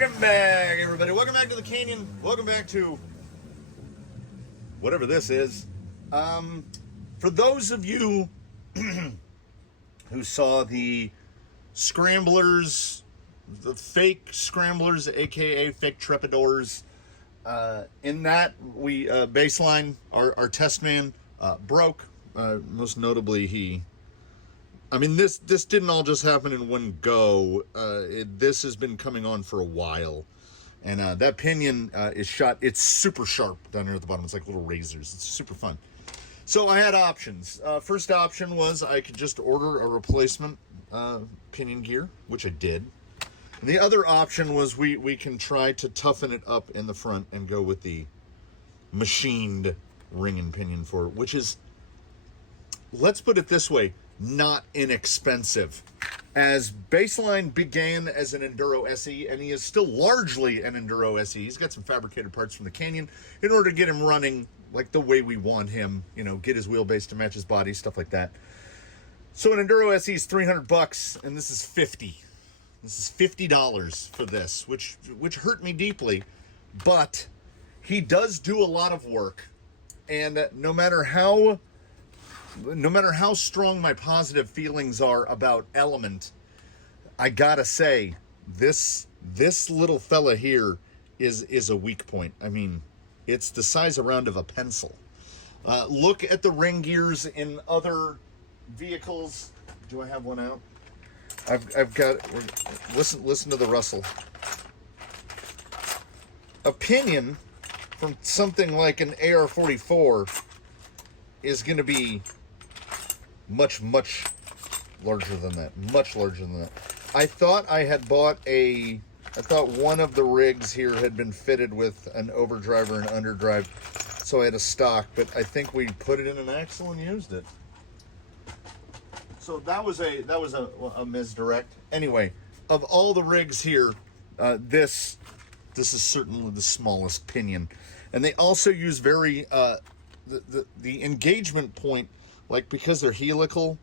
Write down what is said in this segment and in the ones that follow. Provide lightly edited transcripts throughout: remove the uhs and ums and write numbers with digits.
Welcome back, everybody. Welcome back to the Canyon. Welcome back to whatever this is. For those of you who saw the scramblers, the fake scramblers, aka fake trepidors, in that we baseline, our test man broke. Most notably, this didn't all just happen in one go. This has been coming on for a while. And that pinion is shot. It's super sharp down here at the bottom. It's like little razors. It's super fun. So I had options. First option was I could just order a replacement pinion gear, which I did. And the other option was we can try to toughen it up in the front and go with the machined ring and pinion for it, which is, let's put it this way, not inexpensive. As Baseline began as an Enduro SE, and he is still largely an Enduro SE. He's got some fabricated parts from the Canyon in order to get him running like the way we want him, get his wheelbase to match his body, stuff like that. So an Enduro SE is $300, and this is $50. This is $50 for this, which hurt me deeply, but he does do a lot of work, and no matter how strong my positive feelings are about Element, I gotta say, this little fella here is a weak point. I mean, it's the size around of a pencil. Look at the ring gears in other vehicles. Do I have one out? I've got, listen to the rustle. A pinion from something like an AR-44 is going to be much larger than that. Much larger than that. I thought one of the rigs here had been fitted with an overdrive or an underdrive, so I had a stock, but I think we put it in an axle and used it. So that was a misdirect. Anyway, of all the rigs here, this is certainly the smallest pinion, and they also use very the engagement point, like because they're helical.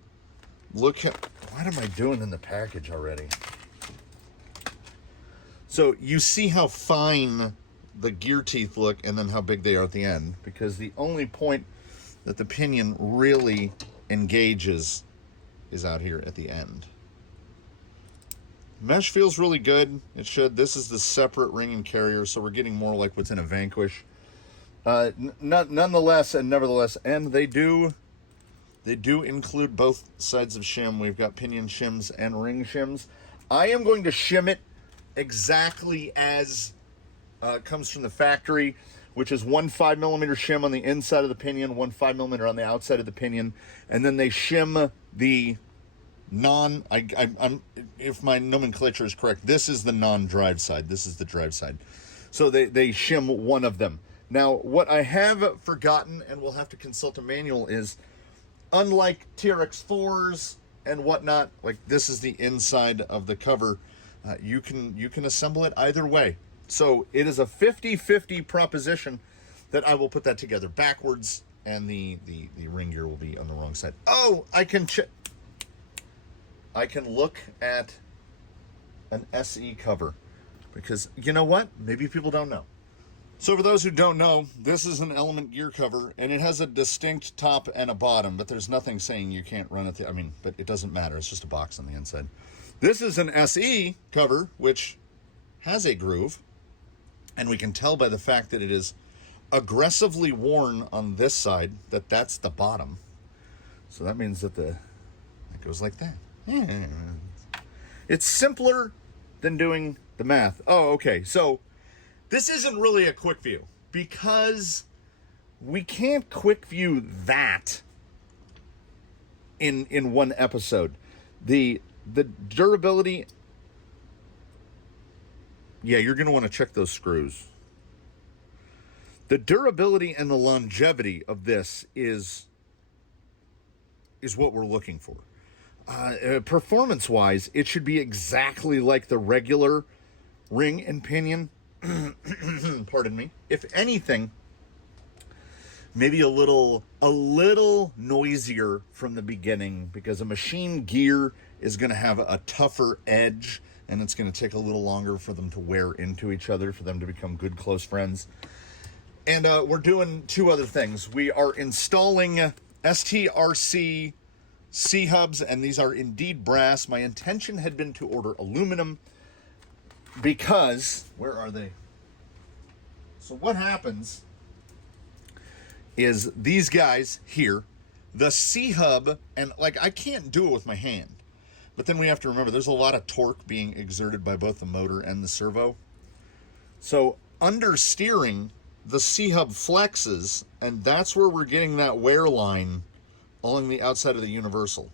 Look at, what am I doing in the package already? So you see how fine the gear teeth look, and then how big they are at the end, because the only point that the pinion really engages is out here at the end. Mesh feels really good. It should. This is the separate ring and carrier, so we're getting more like what's in a Vanquish. Nonetheless and nevertheless, and they do include both sides of shim. We've got pinion shims and ring shims. I am going to shim it exactly as comes from the factory, which is one 5mm shim on the inside of the pinion, one 5mm on the outside of the pinion, and then they shim the if my nomenclature is correct, this is the non-drive side, this is the drive side. So they shim one of them. Now, what I have forgotten, and we'll have to consult a manual, is unlike TRX4s and whatnot, like this is the inside of the cover, you can assemble it either way. So it is a 50-50 proposition that I will put that together backwards, and the ring gear will be on the wrong side. Oh, I can look at an SE cover, because you know what? Maybe people don't know. So for those who don't know, this is an Element gear cover, and it has a distinct top and a bottom, but there's nothing saying you can't run it. But it doesn't matter. It's just a box on the inside. This is an SE cover, which has a groove, and we can tell by the fact that it is aggressively worn on this side that that's the bottom. So that means that it goes like that. Yeah. It's simpler than doing the math. Oh, okay. So this isn't really a quick view, because we can't quick view that in one episode. The durability, yeah, you're going to want to check those screws. The durability and the longevity of this is what we're looking for. Performance-wise, it should be exactly like the regular ring and pinion. Pardon me. If anything, maybe a little noisier from the beginning, because a machine gear is going to have a tougher edge and it's going to take a little longer for them to wear into each other, for them to become good close friends. And we're doing two other things. We are installing STRC C-hubs, and these are indeed brass. My intention had been to order aluminum because, where are they? So what happens is these guys here, the C-hub, and like I can't do it with my hand, but then we have to remember there's a lot of torque being exerted by both the motor and the servo. So under steering, the C-hub flexes, and that's where we're getting that wear line along the outside of the universal.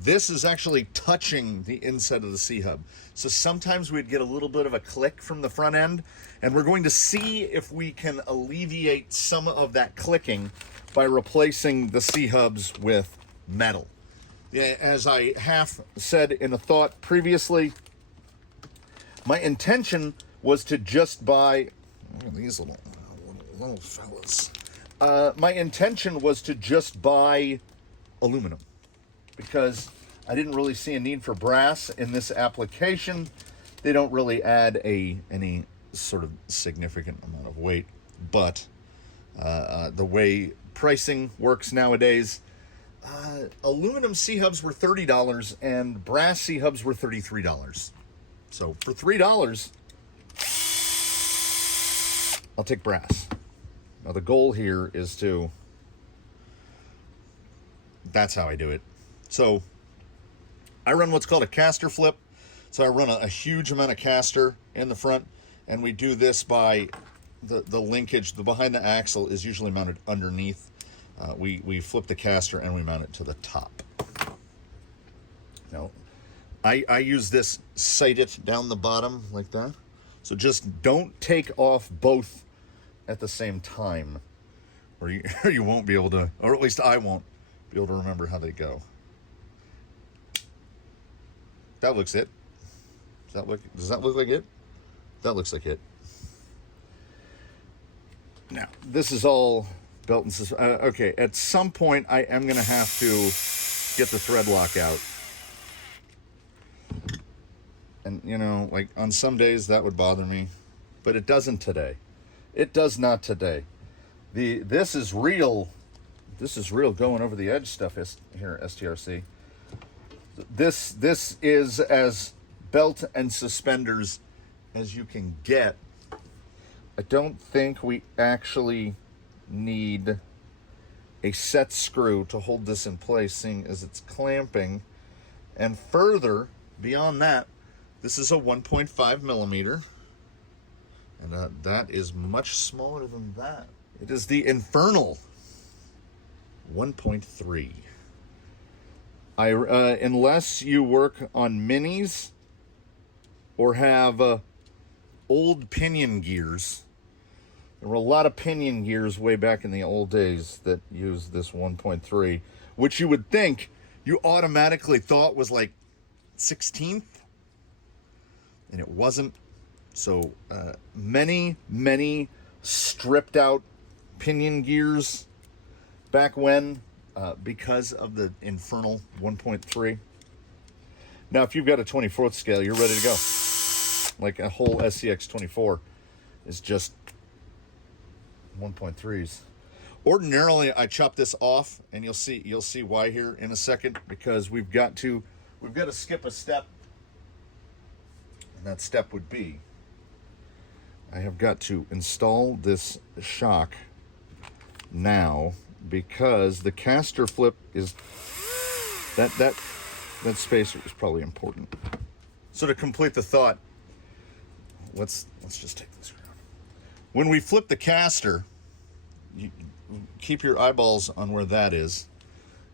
This is actually touching the inside of the C-hub. So sometimes we'd get a little bit of a click from the front end, and we're going to see if we can alleviate some of that clicking by replacing the C-hubs with metal. As I half said in a thought previously, my intention was to just buy these little fellas. My intention was to just buy aluminum because I didn't really see a need for brass in this application. They don't really add any sort of significant amount of weight, but the way pricing works nowadays, aluminum C-hubs were $30 and brass C-hubs were $33. So for $3, I'll take brass. Now the goal here is to, that's how I do it. So I run what's called a caster flip. So I run a huge amount of caster in the front, and we do this by the linkage. The behind the axle is usually mounted underneath. We flip the caster and we mount it to the top. Now, I use this sighted down the bottom like that. So just don't take off both at the same time, or you won't be able to, or at least I won't be able to remember how they go. That looks it. Does that look like it? That looks like it. Now, this is all belt and suspension. Okay, at some point I am going to have to get the thread lock out. And, you know, like on some days that would bother me, but it doesn't today. It does not today. This is real going over the edge stuff here at STRC. This is as belt and suspenders as you can get. I don't think we actually need a set screw to hold this in place, seeing as it's clamping. And further, beyond that, this is a 1.5 millimeter. And that is much smaller than that. It is the infernal 1.3. Unless you work on minis or have old pinion gears. There were a lot of pinion gears way back in the old days that used this 1.3, which you would think you automatically thought was like 16th, and it wasn't. So many stripped out pinion gears back when because of the infernal 1.3. Now, if you've got a 24th scale, you're ready to go. Like a whole SCX 24 is just 1.3s. Ordinarily, I chop this off, and you'll see why here in a second, because we've got to skip a step, and that step would be I have got to install this shock now, because the caster flip is that spacer is probably important. So to complete the thought, let's just take this around. When we flip the caster, you keep your eyeballs on where that is.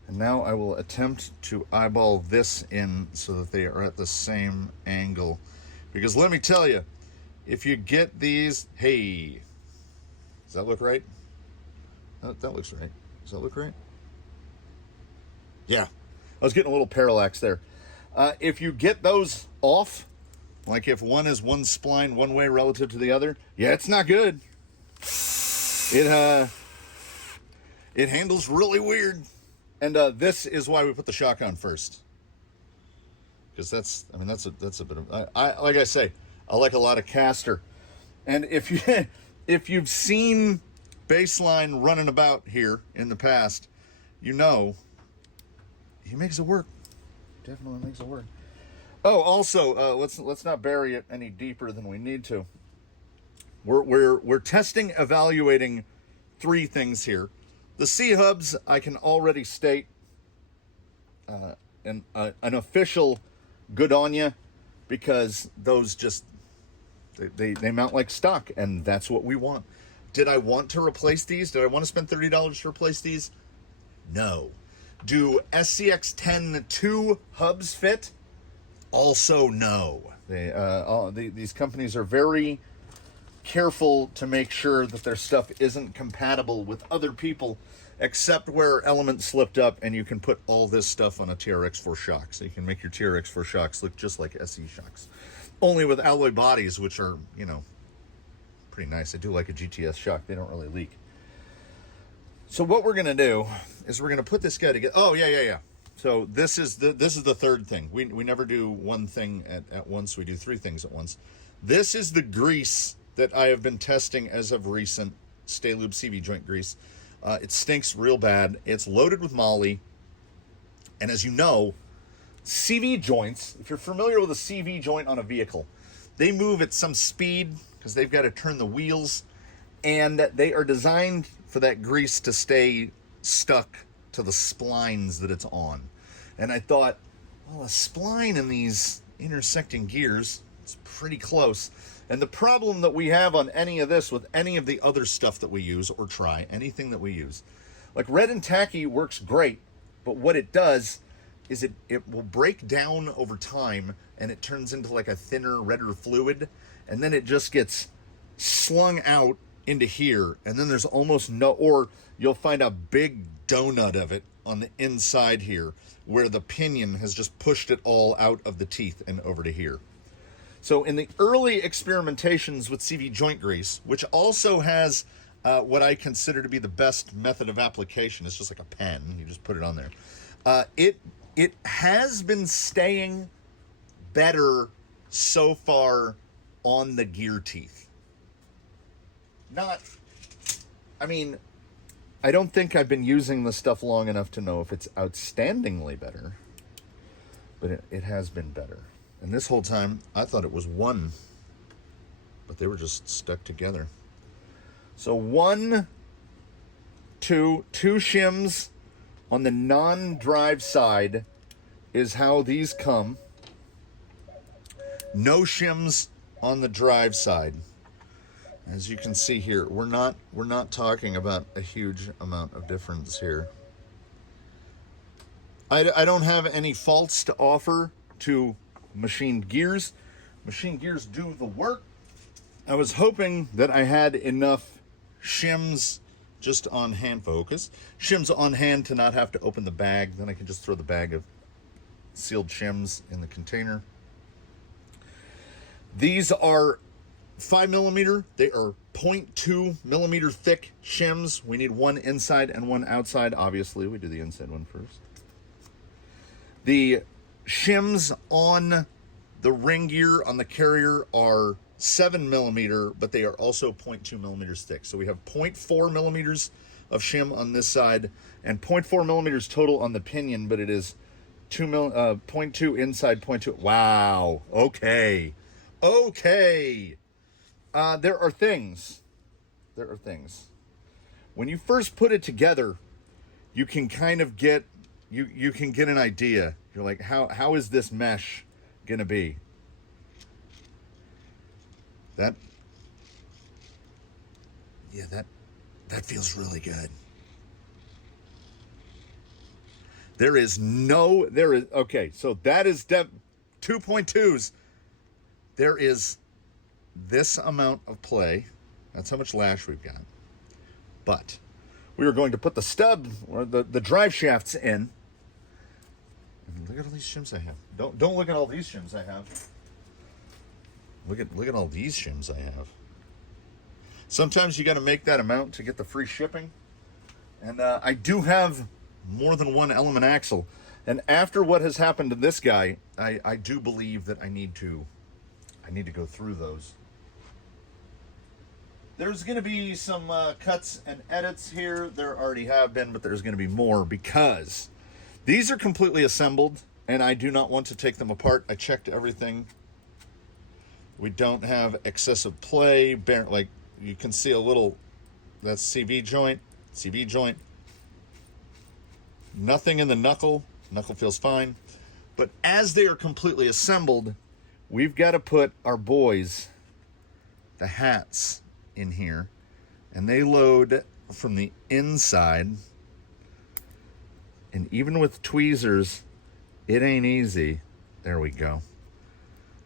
And now I will attempt to eyeball this in so that they are at the same angle. Because let me tell you, if you get these, hey, does that look right? That looks right. Does that look right? Yeah, I was getting a little parallax there. If you get those off, like if one is one spline one way relative to the other, yeah, it's not good. It handles really weird. And this is why we put the shock on first. because that's, I mean, that's a bit of, I like I say, I like a lot of caster. And if you if you've seen Baseline running about here in the past, you know he makes it work. Definitely makes it work. Oh, also, let's not bury it any deeper than we need to. We're testing, evaluating 3 things here. The C-hubs, I can already state an official good on you, because those just they mount like stock, and that's what we want. Did I want to replace these? Did I want to spend $30 to replace these? No. Do SCX-10 2 hubs fit? Also no. These companies are very careful to make sure that their stuff isn't compatible with other people, except where Element slipped up and you can put all this stuff on a TRX4 shock. So you can make your TRX4 shocks look just like SE shocks, only with alloy bodies, which are, you know, pretty nice. I do like a GTS shock. They don't really leak. So what we're going to do is we're going to put this guy together. Oh, yeah. So this is the third thing. We never do one thing at once. We do 3 things at once. This is the grease that I have been testing as of recent, Stay Lube CV joint grease. It stinks real bad. It's loaded with moly. And as you know, CV joints, if you're familiar with a CV joint on a vehicle, they move at some speed because they've got to turn the wheels, and they are designed for that grease to stay stuck to the splines that it's on. And I thought, well, a spline in these intersecting gears, it's pretty close. And the problem that we have on any of this with any of the other stuff that we use or try, anything that we use, like Red and Tacky works great, but what it does is it will break down over time, and it turns into like a thinner, redder fluid, and then it just gets slung out into here, and then there's almost no, or you'll find a big donut of it on the inside here, where the pinion has just pushed it all out of the teeth and over to here. So in the early experimentations with CV joint grease, which also has what I consider to be the best method of application, it's just like a pen, you just put it on there. It has been staying better so far on the gear teeth. I don't think I've been using this stuff long enough to know if it's outstandingly better, but it has been better. And this whole time, I thought it was 1, but they were just stuck together. So 1, 2 shims on the non-drive side is how these come. No shims on the drive side. As you can see here, we're not talking about a huge amount of difference here. I don't have any faults to offer to machined gears. Machined gears do the work. I was hoping that I had enough shims just on hand, focus, shims on hand to not have to open the bag. Then I can just throw the bag of sealed shims in the container. These are 5mm. They are 0.2 millimeter thick shims. We need 1 inside and 1 outside. Obviously, we do the inside one first. The shims on the ring gear on the carrier are 7mm, but they are also 0.2 millimeters thick. So we have 0.4 millimeters of shim on this side and 0.4 millimeters total on the pinion, but it is 0.2 inside, 0.2. Wow. Okay. There are things. When you first put it together, you can kind of get, you can get an idea. You're like, how is this mesh gonna be? That feels really good. Okay, so that is 2.2s. There is this amount of play. That's how much lash we've got. But we are going to put the stub or the drive shafts in. And look at all these shims I have. Don't look at all these shims I have. Look at all these shims I have. Sometimes you got to make that amount to get the free shipping. And I do have more than 1 Element axle. And after what has happened to this guy, I do believe that I need to go through those. There's going to be some cuts and edits here. There already have been, but there's going to be more because these are completely assembled and I do not want to take them apart. I checked everything. We don't have excessive play. Like you can see a little, that's CV joint. Nothing in the knuckle. Knuckle feels fine. But as they are completely assembled, we've got to put our boys, the hats, in here, and they load from the inside, and even with tweezers it ain't easy. There we go.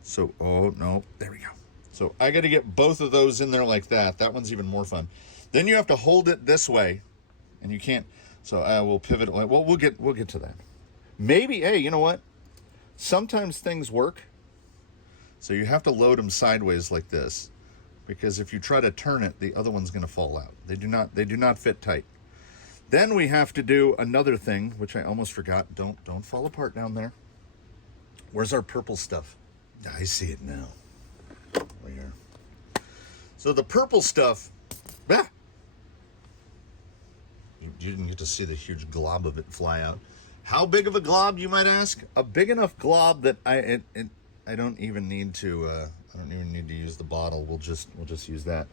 So oh no, there we go. So I got to get both of those in there like that. That one's even more fun. Then you have to hold it this way, and you can't. So I will pivot. Well, we'll get to that. Maybe, hey, you know what, sometimes things work. So you have to load them sideways like this, because if you try to turn it, the other one's going to fall out. They do not fit tight. Then we have to do another thing, which I almost forgot. Don't fall apart down there. Where's our purple stuff? I see it now. Right here. So the purple stuff, you didn't get to see the huge glob of it fly out. How big of a glob, you might ask? A big enough glob that I don't even need to use the bottle. We'll just use that.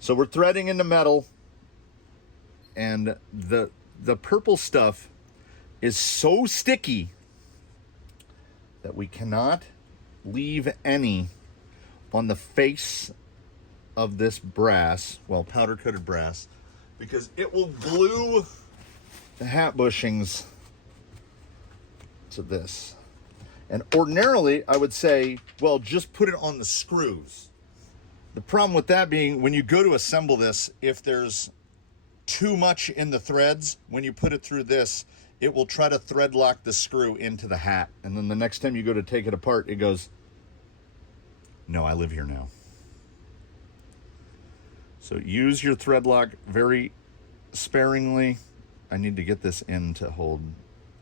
So we're threading into metal, and the purple stuff is so sticky that we cannot leave any on the face of this brass, well, powder coated brass, because it will glue the hat bushings to this. And ordinarily, I would say, well, just put it on the screws. The problem with that being, when you go to assemble this, if there's too much in the threads, when you put it through this, it will try to thread lock the screw into the hat. And then the next time you go to take it apart, it goes, no, I live here now. So use your thread lock very sparingly. I need to get this in to hold,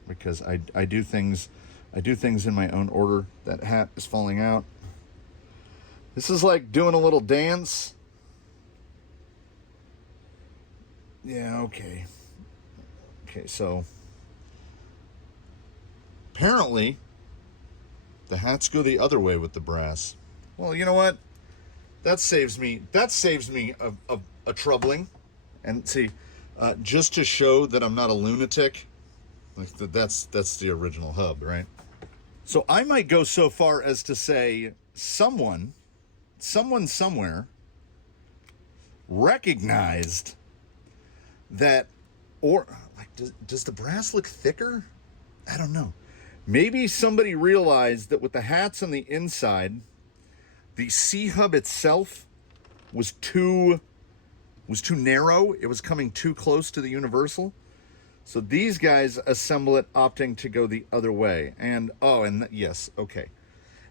because I do things in my own order. That hat is falling out. This is like doing a little dance. Yeah, okay. Okay, so apparently the hats go the other way with the brass. Well, you know what? That saves me a troubling. And see, just to show that I'm not a lunatic, like that's the original hub, right? So I might go so far as to say someone somewhere recognized that, or like, does the brass look thicker? I don't know. Maybe somebody realized that with the hats on the inside, the C-hub itself was too narrow. It was coming too close to the universal. So these guys assemble it opting to go the other way. And, yes, okay.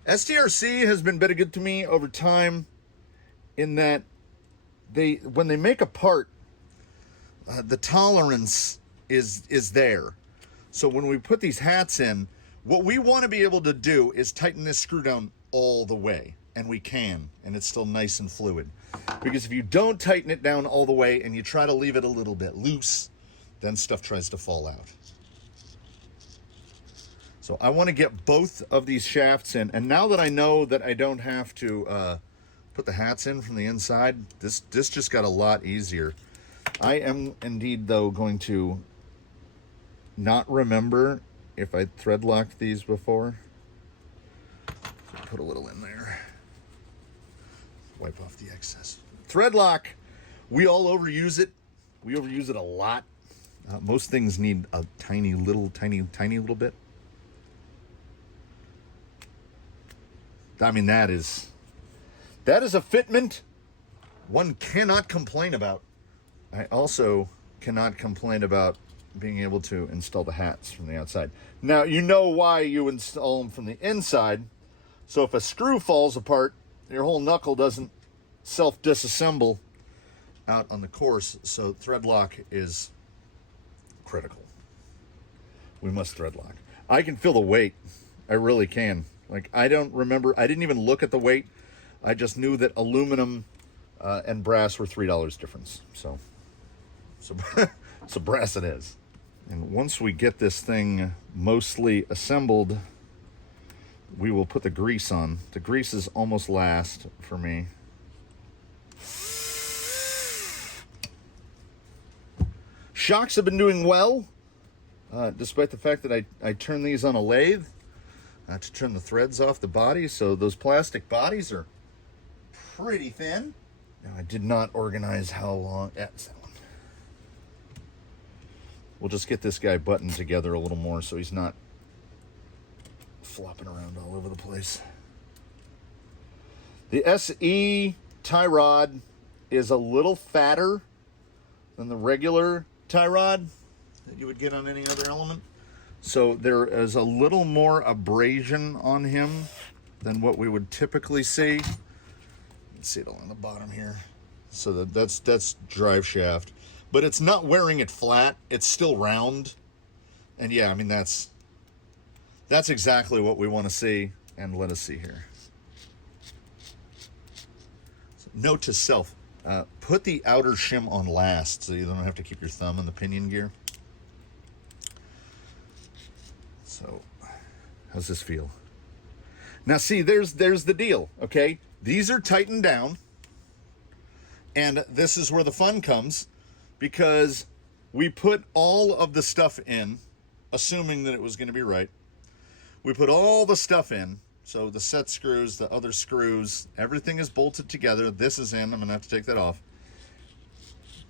STRC has been very good to me over time in that when they make a part, the tolerance is there. So when we put these hats in, what we want to be able to do is tighten this screw down all the way. And we can, and it's still nice and fluid. Because if you don't tighten it down all the way and you try to leave it a little bit loose, then stuff tries to fall out. So I want to get both of these shafts in. And now that I know that I don't have to put the hats in from the inside, this just got a lot easier. I am indeed, though, going to not remember if I thread locked these before. So put a little in there. Wipe off the excess. Thread lock, we all overuse it. We overuse it a lot. Most things need a tiny little bit. I mean, that is a fitment one cannot complain about. I also cannot complain about being able to install the hats from the outside. Now, you know why you install them from the inside. So if a screw falls apart, your whole knuckle doesn't self-disassemble out on the course. So thread lock is critical. We must thread lock. I can feel the weight. I really can. Like, I don't remember. I didn't even look at the weight. I just knew that aluminum and brass were $3 difference. So brass it is. And once we get this thing mostly assembled, we will put the grease on. The grease is almost last for me. Shocks have been doing well, despite the fact that I turn these on a lathe to trim the threads off the body. So those plastic bodies are pretty thin. Now, I did not organize how long. Yeah, it's that one. We'll just get this guy buttoned together a little more so he's not flopping around all over the place. The SE tie rod is a little fatter than the regular tie rod that you would get on any other element. So there is a little more abrasion on him than what we would typically see. You can see it along the bottom here. So that's drive shaft. But it's not wearing it flat. It's still round. And yeah, I mean, that's exactly what we want to see. And let us see here. So, note to self, put the outer shim on last so you don't have to keep your thumb in the pinion gear. So, how's this feel? Now see, there's the deal, okay? These are tightened down. And this is where the fun comes, because we put all of the stuff in, assuming that it was going to be right. We put all the stuff in, so the set screws, the other screws, everything is bolted together. This is in. I'm going to have to take that off.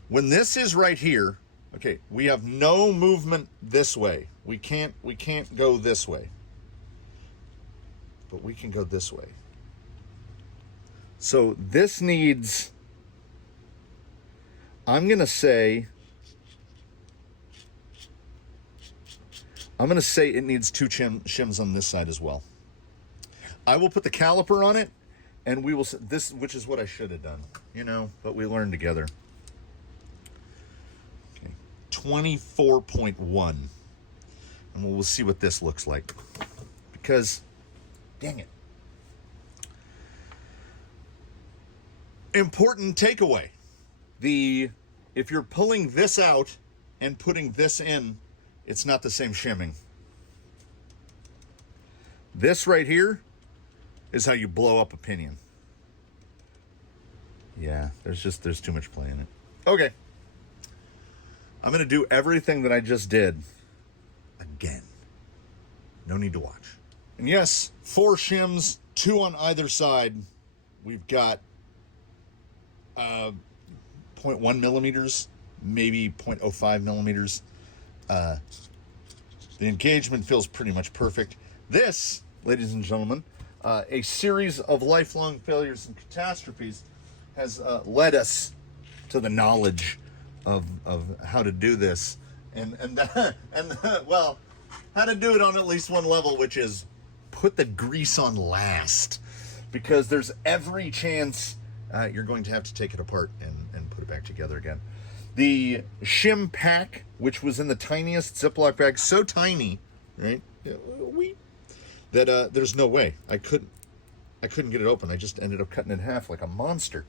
When this is right here, okay, we have no movement this way. We can't go this way. But we can go this way. So this needs, I'm going to say it needs two shims on this side as well. I will put the caliper on it, and we will, this, which is what I should have done, you know, but we learned together. Okay, 24.1. And we'll see what this looks like. Because, dang it. Important takeaway. If you're pulling this out and putting this in, it's not the same shimming. This right here is how you blow up a pinion. Yeah, there's too much play in it. Okay. I'm going to do everything that I just did again. No need to watch. And yes, 4 shims, 2 on either side. We've got 0.1 millimeters, maybe 0.05 millimeters. The engagement feels pretty much perfect. This, ladies and gentlemen, a series of lifelong failures and catastrophes has led us to the knowledge of how to do this, and well, how to do it on at least one level, which is put the grease on last, because there's every chance you're going to have to take it apart and put it back together again. The shim pack, which was in the tiniest Ziploc bag, so tiny, right? There's no way I couldn't get it open. I just ended up cutting it in half like a monster.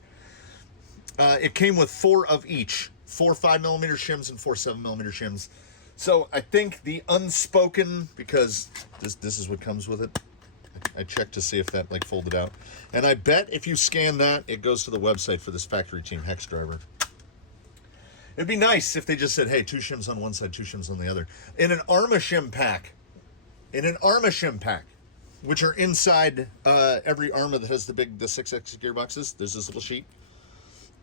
It came with 4 of each, 4 5mm shims and 4 7mm shims. So I think the unspoken, because this is what comes with it. I checked to see if that like folded out, and I bet if you scan that, it goes to the website for this factory team hex driver. It'd be nice if they just said, hey, 2 shims on one side, 2 shims on the other. In an Arma shim pack, which are inside every Arma that has the 6X gearboxes, there's this little sheet.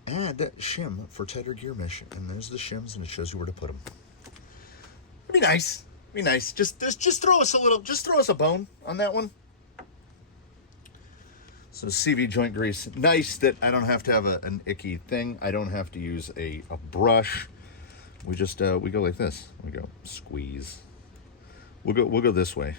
Add shim for tighter gear mesh, and there's the shims, and it shows you where to put them. It'd be nice. It'd be nice. Just throw us a bone on that one. So CV joint grease. Nice that I don't have to have an icky thing. I don't have to use a brush. We just we go like this. We go squeeze. We'll go this way.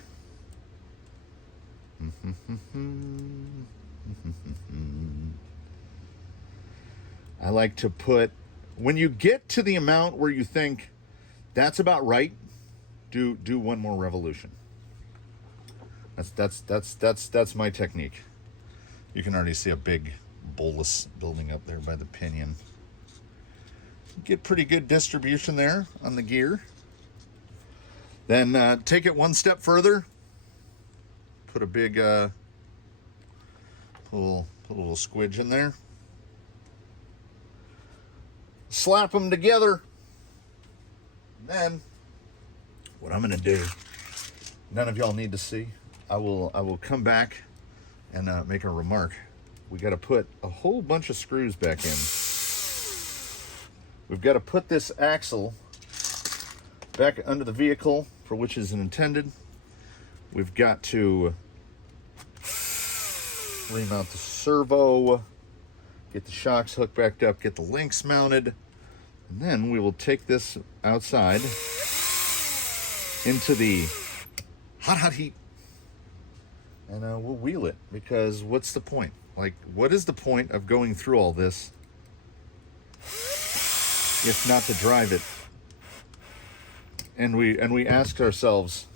I like to put, when you get to the amount where you think that's about right, do one more revolution. That's my technique. You can already see a big bolus building up there by the pinion. Get pretty good distribution there on the gear. Then take it one step further. Put a big put a little squidge in there. Slap them together. And then what I'm gonna do, none of y'all need to see. I will come back and make a remark. We got to put a whole bunch of screws back in. We've got to put this axle back under the vehicle for which is intended. We've got to remount the servo, get the shocks hooked back up, get the links mounted, and then we will take this outside into the hot heat, and we'll wheel it, because what's the point? Like, what is the point of going through all this if not to drive it? And we asked ourselves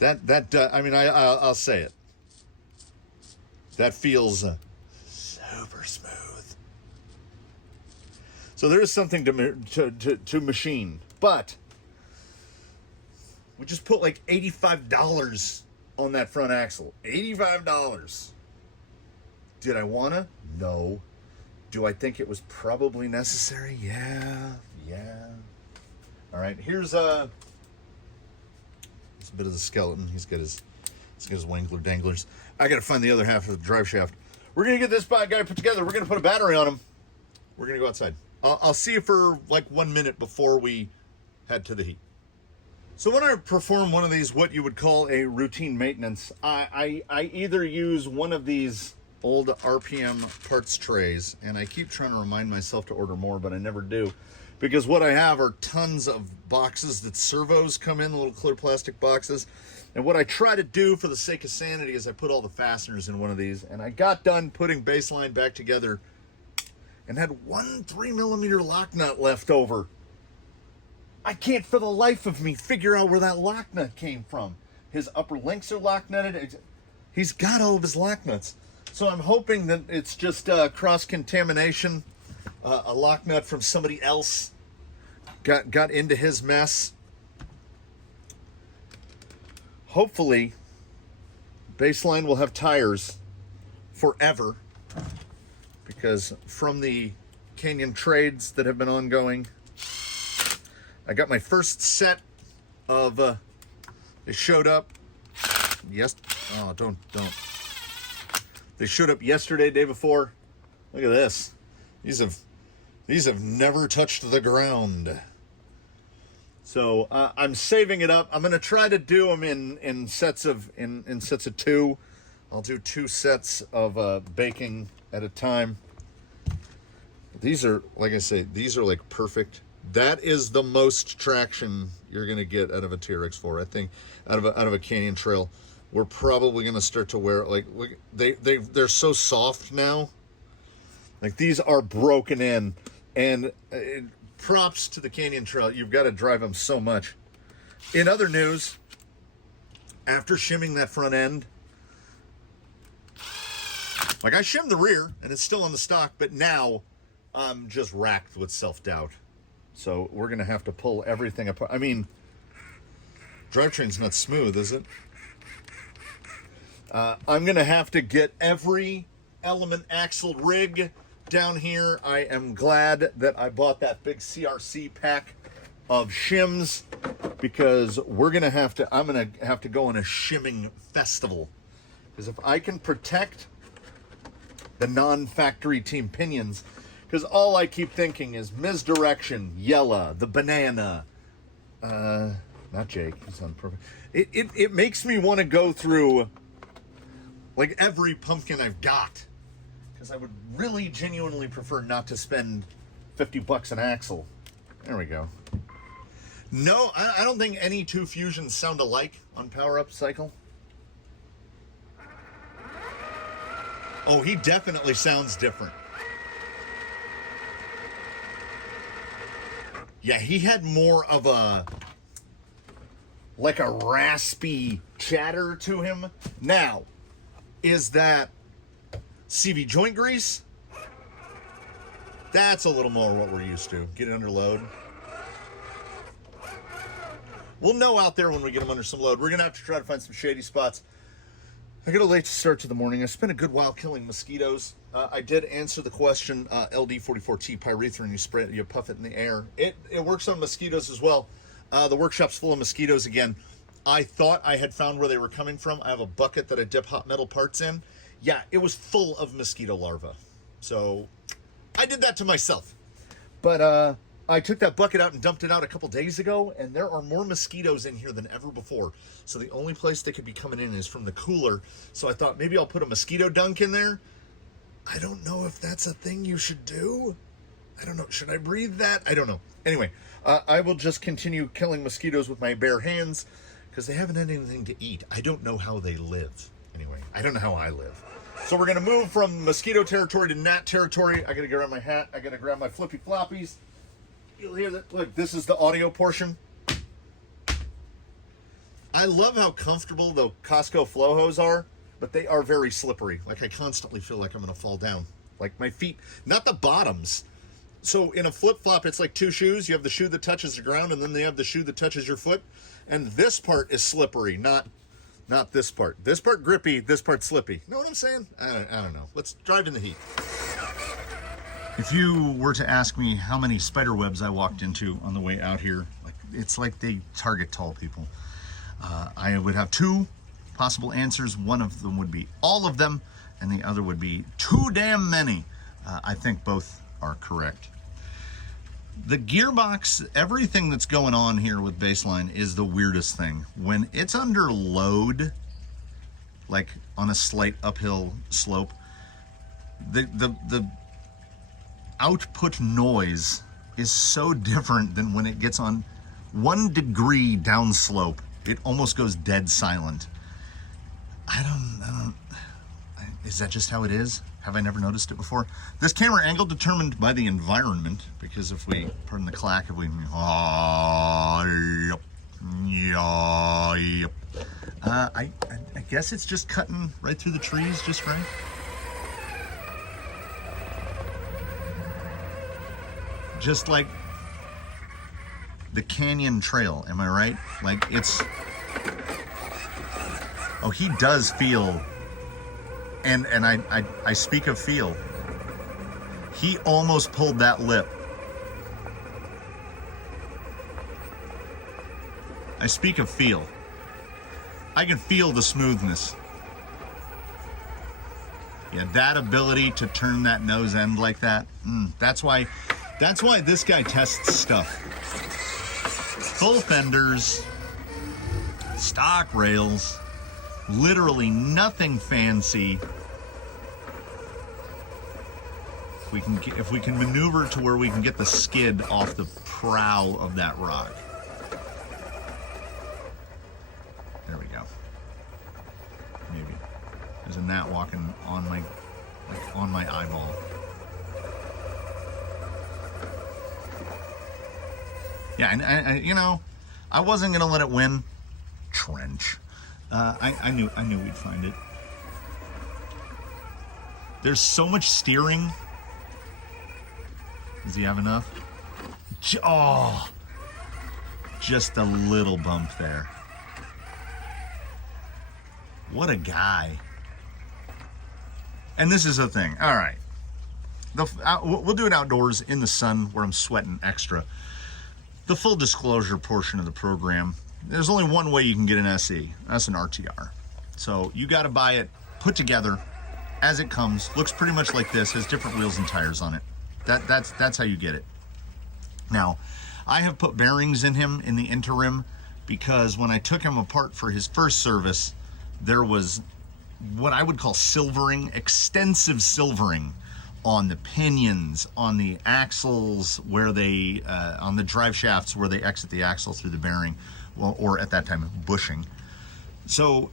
I'll say it. That feels super smooth. So there is something to machine, but we just put like $85 on that front axle. $85. Did I wanna? No. Do I think it was probably necessary? Yeah. All right, here's a bit of the skeleton. He's got his wangler danglers. I gotta find the other half of the drive shaft. We're gonna get this guy put together. We're gonna put a battery on him. We're gonna go outside. I'll see you for like 1 minute before we head to the heat. So when I perform one of these, what you would call a routine maintenance, I either use one of these old RPM parts trays, and I keep trying to remind myself to order more, but I never do, because what I have are tons of boxes that servos come in, the little clear plastic boxes. And what I try to do for the sake of sanity is I put all the fasteners in one of these, and I got done putting baseline back together and had one 3mm lock nut left over. I can't for the life of me figure out where that lock nut came from. His upper links are lock nutted. He's got all of his lock nuts. So I'm hoping that it's just cross-contamination. A lock nut from somebody else got into his mess. Hopefully, Baseline will have tires forever, because from the Canyon trades that have been ongoing, I got my first set of, they showed up, don't. They showed up yesterday, day before. Look at this. These have never touched the ground. So I'm saving it up. I'm gonna try to do them in sets of two. I'll do 2 sets of baking at a time. These are, like I say, these are like perfect. That is the most traction you're gonna get out of a TRX4. I think out of a Canyon Trail. We're probably gonna start to wear, like, they're so soft now. Like, these are broken in, and props to the Canyon Trail. You've got to drive them so much. In other news, after shimming that front end, like, I shimmed the rear and it's still on the stock, but now I'm just racked with self-doubt. So we're gonna have to pull everything apart. I mean, drivetrain's not smooth, is it? I'm gonna have to get every element axle rig down here. I am glad that I bought that big CRC pack of shims, because I'm gonna have to go on a shimming festival. Because if I can protect the non-factory team pinions, because all I keep thinking is misdirection, yellow, the banana, not Jake, he's on perfect. It makes me want to go through like every pumpkin I've got, because I would really genuinely prefer not to spend $50 an axle. There we go. No, I don't think any 2 Fusions sound alike on Power Up Cycle. Oh, he definitely sounds different. Yeah, he had more of a like a raspy chatter to him. Now, is that CV joint grease? That's a little more what we're used to. Get it under load. We'll know out there when we get them under some load. We're going to have to try to find some shady spots. I got a late start to the morning. I spent a good while killing mosquitoes. I did answer the question, LD44T pyrethrin, you spray it, you puff it in the air. It works on mosquitoes as well. The workshop's full of mosquitoes again. I thought I had found where they were coming from. I have a bucket that I dip hot metal parts in. Yeah, it was full of mosquito larvae. So I did that to myself. But I took that bucket out and dumped it out a couple days ago, and there are more mosquitoes in here than ever before. So the only place they could be coming in is from the cooler. So I thought maybe I'll put a mosquito dunk in there. I don't know if that's a thing you should do. I don't know. Should I breathe that? I don't know. Anyway, I will just continue killing mosquitoes with my bare hands because they haven't had anything to eat. I don't know how they live. Anyway, I don't know how I live. So we're going to move from mosquito territory to gnat territory. I got to grab my hat. I got to grab my flippy floppies. You'll hear that. Look, this is the audio portion. I love how comfortable the Costco flow hose are, but they are very slippery. Like I constantly feel like I'm going to fall down. Like my feet, not the bottoms. So in a flip-flop, it's like two shoes. You have the shoe that touches the ground, and then they have the shoe that touches your foot. And this part is slippery, not this part. This part grippy, this part slippy. Know what I'm saying? I don't know. Let's drive in the heat. If you were to ask me how many spider webs I walked into on the way out here, it's like they target tall people. I would have two possible answers. One of them would be all of them, and the other would be too damn many. I think both are correct. The gearbox, everything that's going on here with Baseline is the weirdest thing. When it's under load, like on a slight uphill slope, the output noise is so different than when it gets on 1 degree downslope. It almost goes dead silent. I don't, is that just how it is? Have I never noticed it before? This camera angle determined by the environment, because if we, pardon the clack, if we, I guess it's just cutting right through the trees just right. Just like the canyon trail, am I right? Like it's, oh, he does feel, and I speak of feel. He almost pulled that lip. I speak of feel. I can feel the smoothness. Yeah, that ability to turn that nose end like that, that's why this guy tests stuff. Full fenders, stock rails, literally nothing fancy. If we can maneuver to where we can get the skid off the prow of that rock. There we go. Maybe. There's a gnat walking on my eyeball. Yeah, and I wasn't gonna let it win. Trench. I knew we'd find it. There's so much steering. Does he have enough? Oh, just a little bump there. What a guy. And this is the thing. All right, we'll do it outdoors in the sun where I'm sweating extra. The full disclosure portion of the program, there's only one way you can get an SE. That's an RTR. So you got to buy it put together as it comes. Looks pretty much like this. Has different wheels and tires on it. That's how you get it. Now, I have put bearings in him in the interim because when I took him apart for his first service, there was what I would call silvering, extensive silvering on the pinions, on the axles where they, on the drive shafts where they exit the axle through the bearing, well, or at that time, bushing. So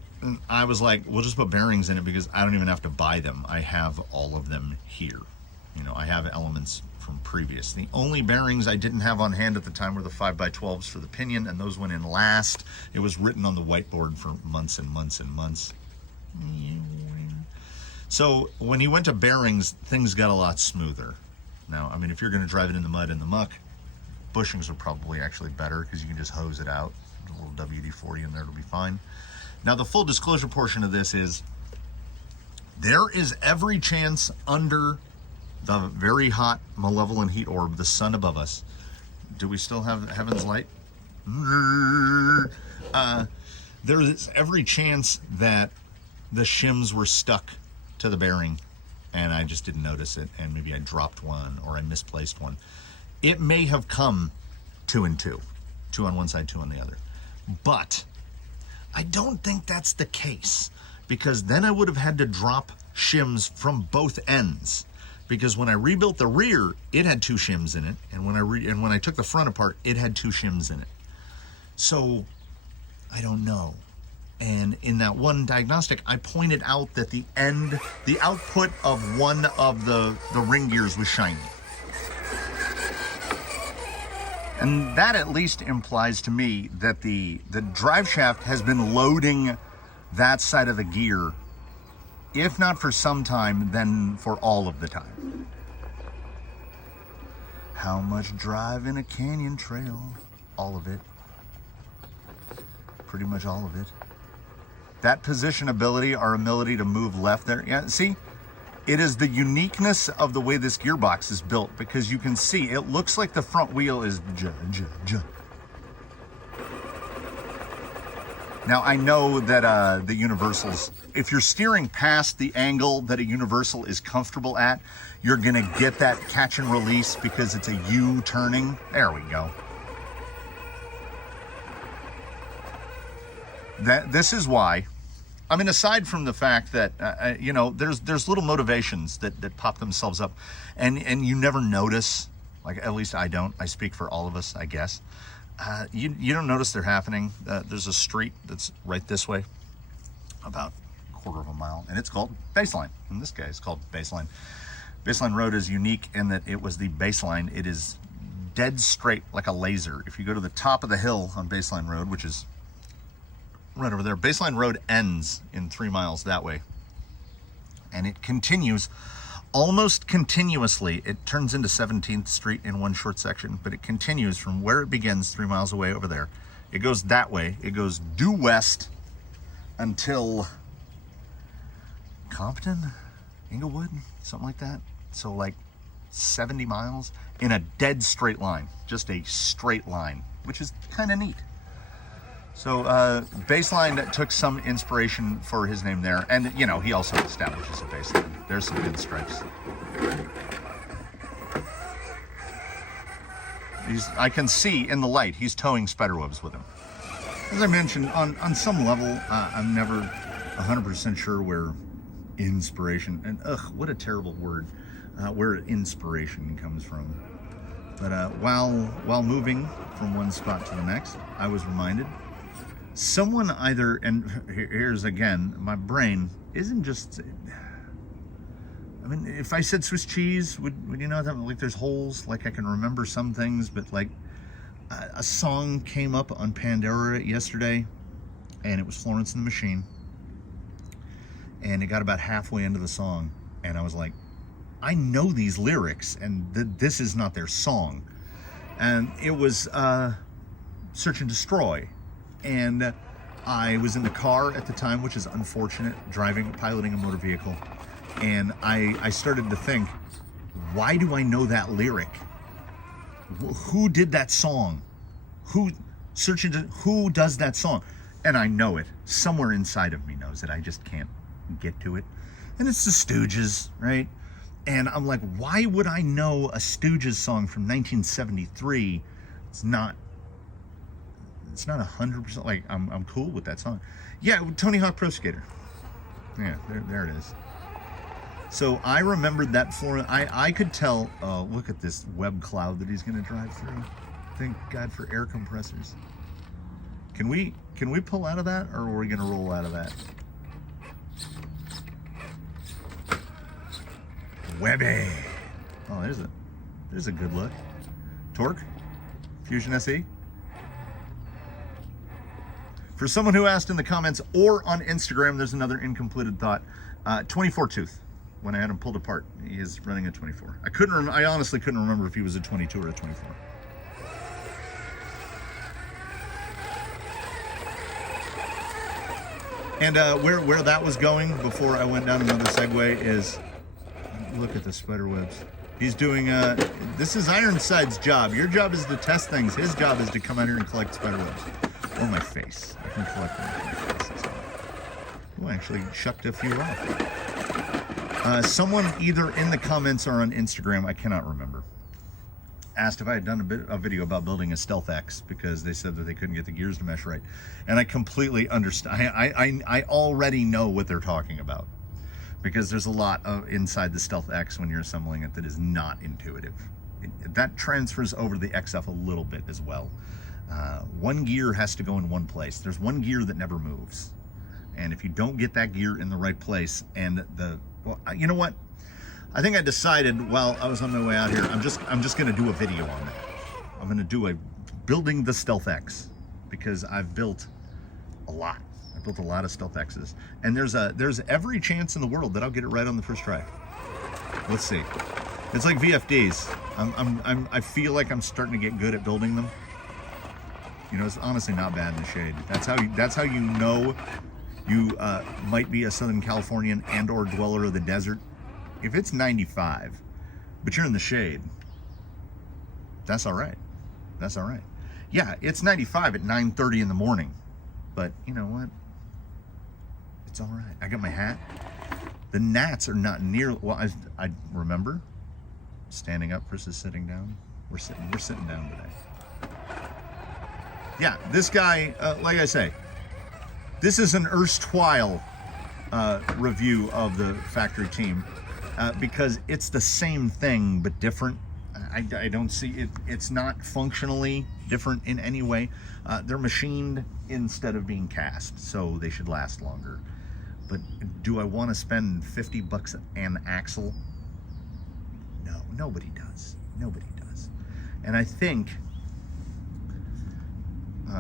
I was like, we'll just put bearings in it because I don't even have to buy them. I have all of them here. I have elements from previous. The only bearings I didn't have on hand at the time were the 5x12s for the pinion, and those went in last. It was written on the whiteboard for months and months and months. So when he went to bearings, things got a lot smoother. Now, I mean, if you're going to drive it in the mud and the muck, bushings are probably actually better because you can just hose it out. A little WD-40 in there, it'll be fine. Now, the full disclosure portion of this is there is every chance under the very hot, malevolent heat orb, the sun above us. Do we still have heaven's light? There is every chance that the shims were stuck to the bearing and I just didn't notice it, and maybe I dropped one or I misplaced one. It may have come 2 and 2. 2 on one side, 2 on the other. But I don't think that's the case, because then I would have had to drop shims from both ends. Because when I rebuilt the rear, it had 2 shims in it, and when I took the front apart, it had 2 shims in it. So I don't know. And in that one diagnostic, I pointed out that the output of one of the ring gears was shiny. And that at least implies to me that the drive shaft has been loading that side of the gear, if not for some time, then for all of the time. How much drive in a canyon trail? All of it. Pretty much all of it. That position ability, our ability to move left there. Yeah, see, it is the uniqueness of the way this gearbox is built, because you can see it looks like the front wheel is Now, I know that the universals, if you're steering past the angle that a universal is comfortable at, you're gonna get that catch and release because it's a U turning. There we go. This is why, I mean, aside from the fact that, you know, there's little motivations that pop themselves up, and you never notice, like, at least I don't, I speak for all of us, I guess. You don't notice they're happening. There's a street that's right this way, about a quarter of a mile, and it's called Baseline. In this case, it's called Baseline. Baseline Road is unique in that it was the baseline. It is dead straight like a laser. If you go to the top of the hill on Baseline Road, which is right over there, Baseline Road ends in 3 miles that way, and it continues almost continuously. It turns into 17th Street in one short section, but it continues from where it begins 3 miles away over there. It goes that way. It goes due west until Compton, Inglewood, something like that. So like 70 miles in a dead straight line, just a straight line, which is kind of neat. So Baseline took some inspiration for his name there, and you know, he also establishes a baseline. There's some good stripes. I can see in the light he's towing spiderwebs with him. As I mentioned, on some level, I'm never 100% sure where inspiration, and what a terrible word, where inspiration comes from. But while moving from one spot to the next, I was reminded. Someone either, and here's again, my brain isn't just, I mean, if I said Swiss cheese, would you know that, like, there's holes, like I can remember some things, but like a song came up on Pandora yesterday, and it was Florence and the Machine, and it got about halfway into the song, and I was like, I know these lyrics, and this is not their song. And it was Search and Destroy. And I was in the car at the time, which is unfortunate, piloting a motor vehicle. And I started to think, why do I know that lyric? Who did that song? Who does that song? And I know it. Somewhere inside of me knows it. I just can't get to it. And it's the Stooges, right? And I'm like, why would I know a Stooges song from 1973? It's not 100%, like, I'm cool with that song. Yeah, Tony Hawk Pro Skater. Yeah, there it is. So I remembered that I could tell, look at this web cloud that he's gonna drive through. Thank God for air compressors. Can we pull out of that, or are we gonna roll out of that? Webby. Oh, there's it. There's a good look. Torque, Fusion SE. For someone who asked in the comments or on Instagram, there's another incompleted thought. 24 tooth. When I had him pulled apart, he is running a 24. I honestly couldn't remember if he was a 22 or a 24. And where that was going before I went down another segue is, look at the spider webs. He's doing, this is Ironside's job. Your job is to test things. His job is to come out here and collect spider webs. Or my face. I can collect them with my face as well. Oh, I actually shucked a few off. Someone either in the comments or on Instagram, I cannot remember, asked if I had done a video about building a Stealth X because they said that they couldn't get the gears to mesh right. And I completely understand. I already know what they're talking about because there's a lot inside the Stealth X when you're assembling it that is not intuitive. That transfers over to the XF a little bit as well. One gear has to go in one place. There's one gear that never moves. And if you don't get that gear in the right place and well, you know what? I think I decided while I was on my way out here, I'm just going to do a video on that. I'm going to do building the Stealth X because I've built a lot. I built a lot of Stealth X's, and there's every chance in the world that I'll get it right on the first try. Let's see. It's like VFDs. I feel like I'm starting to get good at building them. You know, it's honestly not bad in the shade. That's how you know you might be a Southern Californian and/or dweller of the desert. If it's 95, but you're in the shade, that's all right. That's all right. Yeah, it's 95 at 9:30 in the morning, but you know what? It's all right. I got my hat. The gnats are not near. Well, I remember standing up versus sitting down. We're sitting down today. Yeah, this guy, like I say, this is an erstwhile review of the factory team. Because it's the same thing but different. I don't see it. It's not functionally different in any way. They're machined instead of being cast, so they should last longer. But do I want to spend $50 an axle? No, nobody does. Nobody does. And I think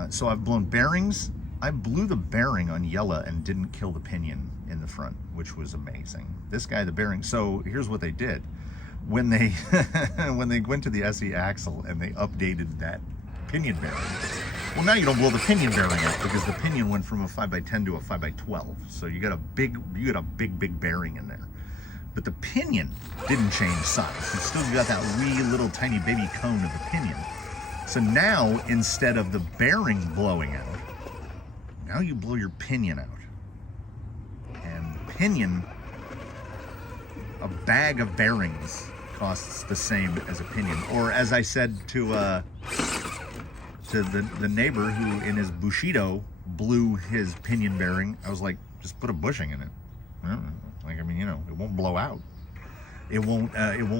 so. I've blown bearings. I blew the bearing on Yella and didn't kill the pinion in the front, which was amazing. This guy, the bearing, so here's what they did. When they when they went to the SE axle and they updated that pinion bearing, well, now you don't blow the pinion bearing out because the pinion went from a 5x10 to a 5x12. So you got a big bearing in there. But the pinion didn't change size. You still got that wee little tiny baby cone of the pinion. So now, instead of the bearing blowing out, now you blow your pinion out. And the pinion, a bag of bearings costs the same as a pinion. Or as I said to the neighbor who in his Bushido blew his pinion bearing, I was like, just put a bushing in it. Like, I mean, you know, it won't blow out. It won't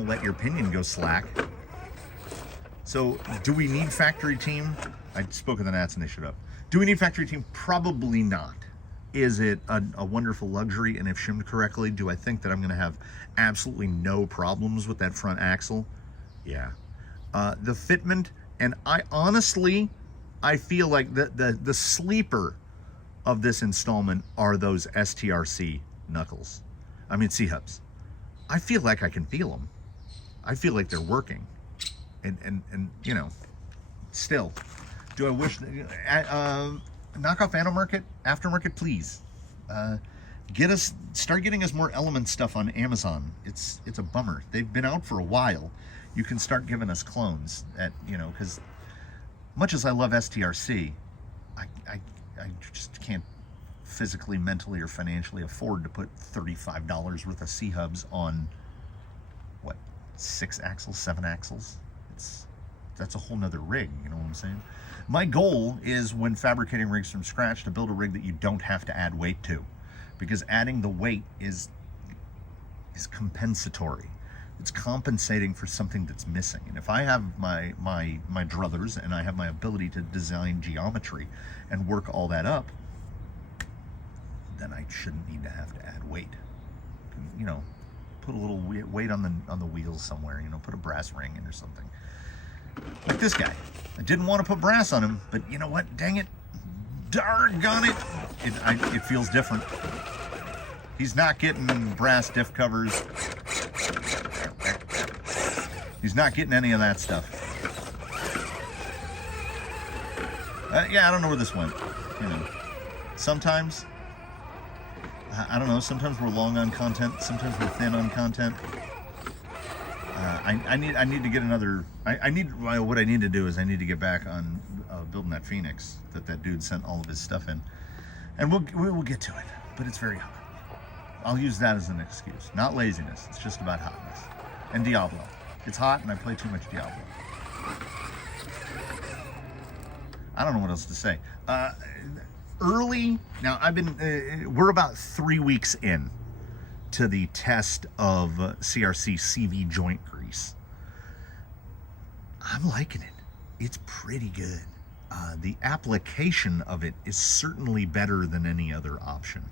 let your pinion go slack. So do we need factory team? I spoke of the gnats and they shut up. Do we need factory team? Probably not. Is it a wonderful luxury? And if shimmed correctly, do I think that I'm going to have absolutely no problems with that front axle? Yeah. The fitment, and I honestly, I feel like the sleeper of this installment are those STRC knuckles. I mean, C-hubs. I feel like I can feel them. I feel like they're working. And you know, still, do I wish knock off aftermarket, please. Start getting us more Element stuff on Amazon. It's a bummer. They've been out for a while. You can start giving us clones at, you know, because much as I love STRC, I just can't physically, mentally, or financially afford to put $35 worth of C-hubs on what, 6 axles, 7 axles. That's a whole nother rig, you know what I'm saying? My goal is, when fabricating rigs from scratch, to build a rig that you don't have to add weight to, because adding the weight is compensatory. It's compensating for something that's missing. And if I have my druthers and I have my ability to design geometry and work all that up, then I shouldn't need to have to add weight. You know, put a little weight on the wheels somewhere, you know, put a brass ring in or something. Like this guy. I didn't want to put brass on him, but you know what? Dang it. Darn it. It feels different. He's not getting brass diff covers. He's not getting any of that stuff. Yeah, I don't know where this went. You know, sometimes, I don't know, sometimes we're long on content, sometimes we're thin on content. I need to get another, what I need to do is I need to get back on building that Phoenix that dude sent all of his stuff in. And we will get to it, but it's very hot. I'll use that as an excuse. Not laziness, it's just about hotness. And Diablo. It's hot and I play too much Diablo. I don't know what else to say. Early, now we're about 3 weeks in to the test of CRC CV joint grease. I'm liking it. It's pretty good. The application of it is certainly better than any other option.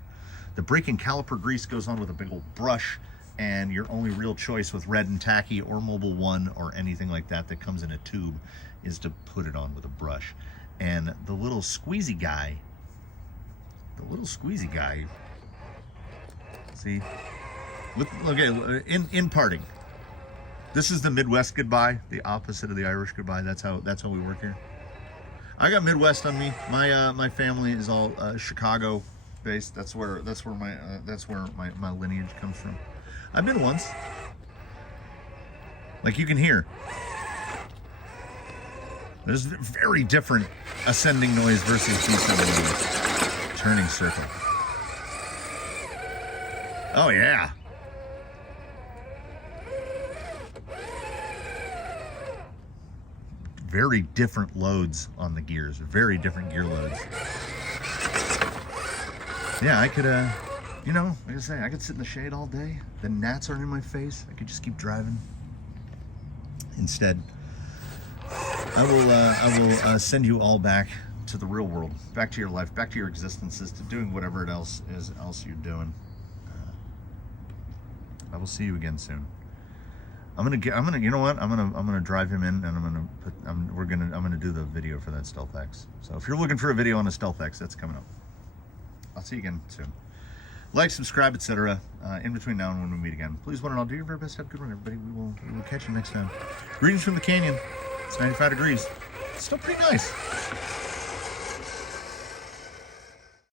The brake and caliper grease goes on with a big old brush, and your only real choice with Red and Tacky or Mobile One or anything like that that comes in a tube is to put it on with a brush. And the little squeezy guy, see, okay, in parting, this is the Midwest goodbye, the opposite of the Irish goodbye. That's how we work here. I got Midwest on me. My family is all Chicago based. That's where my lineage comes from. I've been once. Like you can hear, there's a very different ascending noise versus descending noise. Turning circle. Oh yeah. Very different loads on the gears. Very different gear loads. Yeah, I could, you know, like I say, I could sit in the shade all day. The gnats are in my face. I could just keep driving. Instead, I will send you all back to the real world, back to your life, back to your existences, to doing whatever else you're doing. I will see you again soon. I'm gonna, you know what? I'm gonna drive him in, and I'm gonna do the video for that Stealth X. So if you're looking for a video on a Stealth X, that's coming up. I'll see you again soon. Like, subscribe, etc. In between now and when we meet again. Please, one and all, do your very best. Have a good one, everybody. We will catch you next time. Greetings from the canyon. It's 95 degrees. It's still pretty nice.